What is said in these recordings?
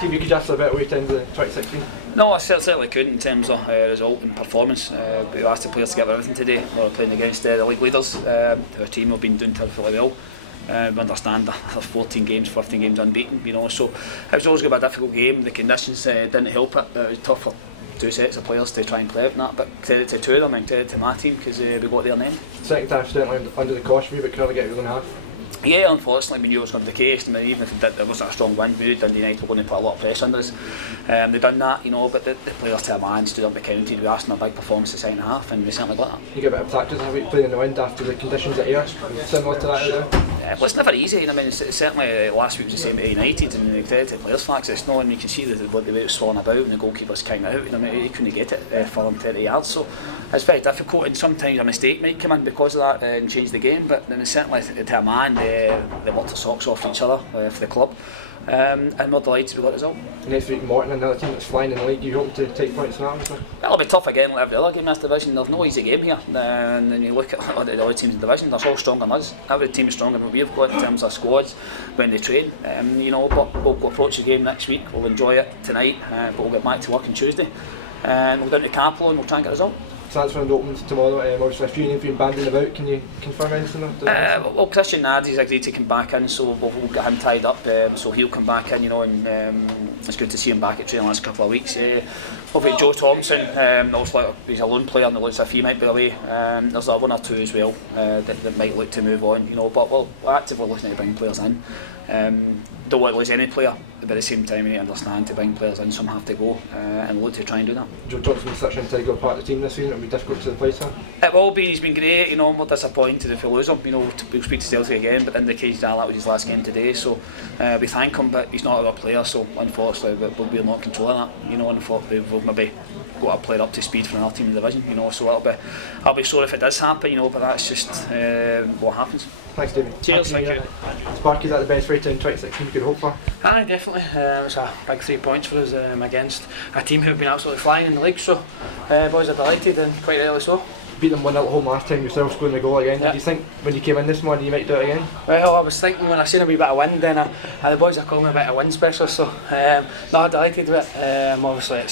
Steve, you could just a bit away to end the 2016? No, I certainly couldn't in terms of result and performance. We asked the players to give everything today. We were playing against the league leaders. Our team have been doing terrifically well. We understand that there's 14 games, 15 games unbeaten, you know, so it was always going to be a difficult game. The conditions didn't help it. It was tough for two sets of players to try and play out in that, but credit to two of them and credit to my team because we got there in the end. Second time certainly under the cosh for you, but could only get it within half. Yeah, unfortunately we knew it was going to be the case, and even if it wasn't a strong win, we knew Dundee Utd were going to put a lot of pressure under us. They've done that, you know, but the players to a man stood up and counted. We asked them a big performance the second half, and we certainly got that. You get a bit of practice have you playing in the wind after the conditions at Ayr, similar to that out there? Well, it's never easy. I mean, it's certainly last week was the same at United, and the credit to the players' facts, it's not, and you can see the way it was swollen about, and the goalkeeper's kind of out. I mean, he couldn't get it for him 30 yards, so it's very difficult. And sometimes a mistake might come in because of that and change the game. But then certainly to a man, they worked their socks off each other for the club. And we're delighted we got the result. Next week, Morton, another team that's flying in the league. You hope to take points in that one? Well, it'll be tough again like every other game in this division. There's no easy game here. And then you look at the other teams in the division, they're all stronger than us. Every team is stronger than we've got in terms of squads when they train. You know, but we'll approach the game next week. We'll enjoy it tonight, but we'll get back to work on Tuesday. And we'll go down to Capello and we'll try and get a result. Transfer window opens tomorrow. Obviously, a few names being banded about. Can you confirm anything? Well, Christian Nadi's agreed to come back in, so we'll get him tied up. So he'll come back in, you know, and it's good to see him back at training the last couple of weeks. Hopefully, Joe Thompson, also he's a lone player, and it looks like he might be away. There's one or two as well that might look to move on, you know. But we're actively looking to bring players in. Don't want to lose any player, but at the same time, we need to understand to bring players in, some have to go, and look to try and do that. Joe Thompson's such an integral part of the team this season. It'll be difficult to replace him. It will be. He's been great. You know, we're disappointed if we lose him. You know, we'll speak to Celtic again, but in the case that was his last game today, so we thank him. But he's not our player, so unfortunately we're not controlling that. You know, and we've maybe got a player up to speed for another team in the division. You know, so I'll be sorry if it does happen. You know, but that's just what happens. Thanks, David. Cheers, thank you. Sparky, is that the best rating in 2016 you could hope for? Aye, definitely. It's a big 3 points for us against a team who've been absolutely flying in the league, so boys are delighted, and quite rightly so. Beat them 1-0 at home last time yourself, scoring the goal again. Yep. Did you think when you came in this morning you might do it again? Well, I was thinking when I seen a wee bit of wind, then the boys are calling me a bit of wind specialist, so not delighted with it. Obviously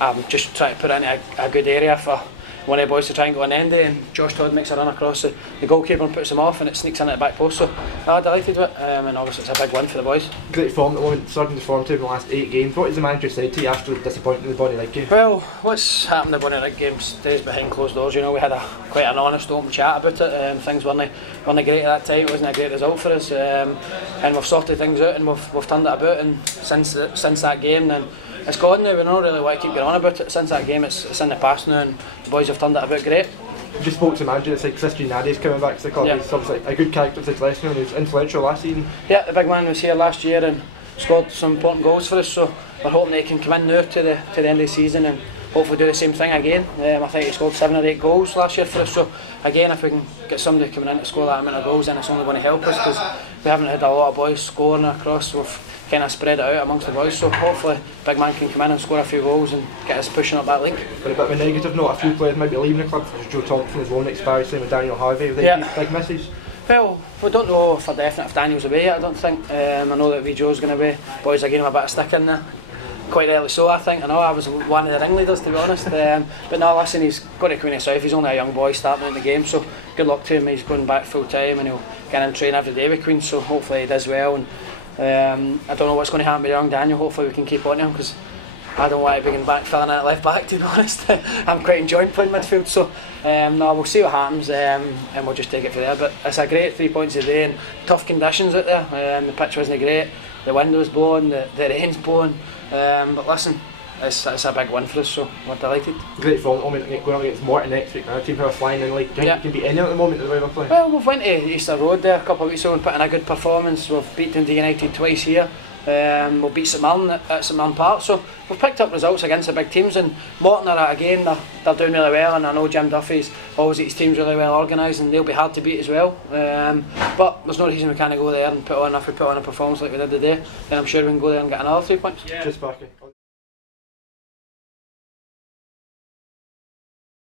I'm just trying to put it in a good area for one of the boys to try and go on end it, and Josh Todd makes a run across the goalkeeper and puts him off, and it sneaks in at the back post, so delighted with it, and obviously it's a big win for the boys. Great form at the moment, third in the form table in the last 8 games. What has the manager said to you after the disappointment in the Bonnie League game? Well, what's happened in the Bonnie League game stays behind closed doors. You know, we had quite an honest open chat about it. Things weren't great at that time. It wasn't a great result for us, and we've sorted things out, and we've turned it about, and since that game then it's gone now. We don't really want to keep going on about it. Since that game, it's in the past now, and the boys have turned it about great. You just spoke to the manager. It's like Christian Nadi's coming back to the club. Yeah. He's obviously a good character to listen, and he was influential last season. Yeah, the big man was here last year and scored some important goals for us. So we're hoping he can come in now to the end of the season and hopefully do the same thing again. I think he scored 7 or 8 goals last year for us. So again, if we can get somebody coming in to score that amount of goals, then it's only going to help us, because we haven't had a lot of boys scoring across. We've kind of spread it out amongst the boys, so hopefully big man can come in and score a few goals and get us pushing up that league. But a bit of a negative note, a few players might be leaving the club. Joe Thompson, his loan expired, same with Daniel Harvey. Have they big misses? Well, we don't know for definite if Daniel's away yet, I don't think. I know that Joe's going to be. Boys are giving him a bit of stick in there. Quite early so, I think. I know I was one of the ringleaders, to be honest. But no, listen, he's got to come in himself. He's only a young boy starting in the game, so good luck to him. He's going back full time and he'll get in train every day with Queen, so hopefully he does well. And I don't know what's going to happen with young Daniel. Hopefully we can keep on him, because I don't want to begin back filling out left back, to be honest. I'm quite enjoying playing midfield, so no, we'll see what happens, and we'll just take it from there. But it's a great 3 points a day in tough conditions out there. The pitch wasn't great, the wind was blowing, the rain's blowing, but listen, it's a big win for us, so we're delighted. Great form, going up against Morton next week. Now, team who are flying in, like, do you think you can beat any at the moment the way we're playing? Well, we've went to Easter Road there a couple of weeks ago and put in a good performance. We've beat Dundee United twice here. We'll beat St Mirren at St Mirren Park, so we've picked up results against the big teams, and Morton are again, they're doing really well, and I know Jim Duffy's always his teams really well organised, and they'll be hard to beat as well, but there's no reason we can't go there and if we put on a performance like we did today, then I'm sure we can go there and get another 3 points. Just back.